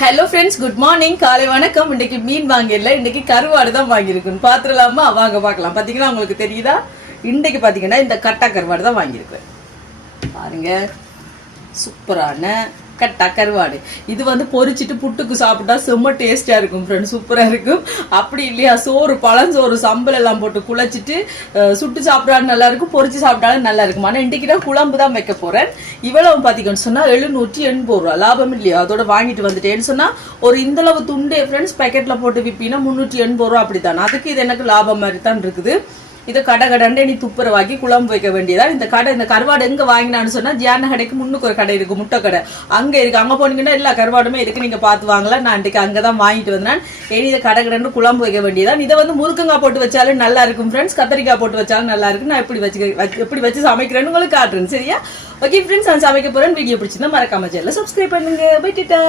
Hello friends, good morning. காலை வணக்கம். இன்னைக்கு மீன் வாங்கல, இன்னைக்கு கருவாடு தான் வாங்கியிருக்கேன். பாத்துடலாமா? வாங்க பார்க்கலாம். பாத்தீங்கன்னா உங்களுக்கு தெரியுதா, இன்னைக்கு பாத்தீங்கன்னா இந்த கட்டா கருவாடு தான் வாங்கியிருக்கேன். பாருங்க, சூப்பரான கட்டா கருவாடு. இது வந்து பொரிச்சிட்டு புட்டுக்கு சாப்பிட்டா செம்ம டேஸ்டா இருக்கும் ஃப்ரெண்ட்ஸ், சூப்பரா இருக்கும். அப்படி இல்லையா, சோறு பழஞ்சோறு சம்பல் எல்லாம் போட்டு குழச்சிட்டு சுட்டு சாப்பிடாலும் நல்லா இருக்கும், பொரிச்சு சாப்பிட்டாலும் நல்லா இருக்கும். ஆனால் இன்றைக்கு தான் குழம்பு தான் வைக்க போறேன். இவ்வளவு பாத்தீங்கன்னு சொன்னா 780 ரூபா லாபம் இல்லையா, அதோட வாங்கிட்டு வந்துட்டேன்னு சொன்னா ஒரு இந்தளவு துண்டே ஃப்ரெண்ட்ஸ் பேக்கெட்ல போட்டு விப்பினா 380 ரூபா அப்படித்தான். அதுக்கு இது எனக்கு லாபம் மாதிரி தான் இருக்குது. இதை கடை நீ துப்புரவாக்கி குழம்பு வைக்க வேண்டியதா. இந்த கருவாடு எங்க வாங்கினான்னு சொன்னா ஜியான கடைக்கு முன்னுக்கு ஒரு கடை இருக்கு, முட்டை கடை அங்க இருக்கு. அங்க போனீங்கன்னா எல்லா கருவாடுமே இருக்கு, நீங்க பார்த்து வாங்கலாம். நான் இன்றைக்கு அங்கதான் வாங்கிட்டு வந்தேன். இனி இதை கடை குழம்பு வைக்க வேண்டியதான். இதை வந்து முருங்கங்காய் போட்டு வச்சாலும் நல்லா இருக்கும் ஃப்ரெண்ட்ஸ், கத்திரிக்காய் போட்டு வச்சாலும் நல்லா இருக்கும். நான் எப்படி வச்சு சமைக்கிறேன்னு உங்களுக்கு காட்டுறேன், சரியா? ஓகே ஃப்ரெண்ட்ஸ், நான் சமைக்க போறேன். வீடியோ பிடிச்சிருந்தா மறக்காம சேனலை சப்ஸ்கிரைப் பண்ணுங்க. போயிட்டா.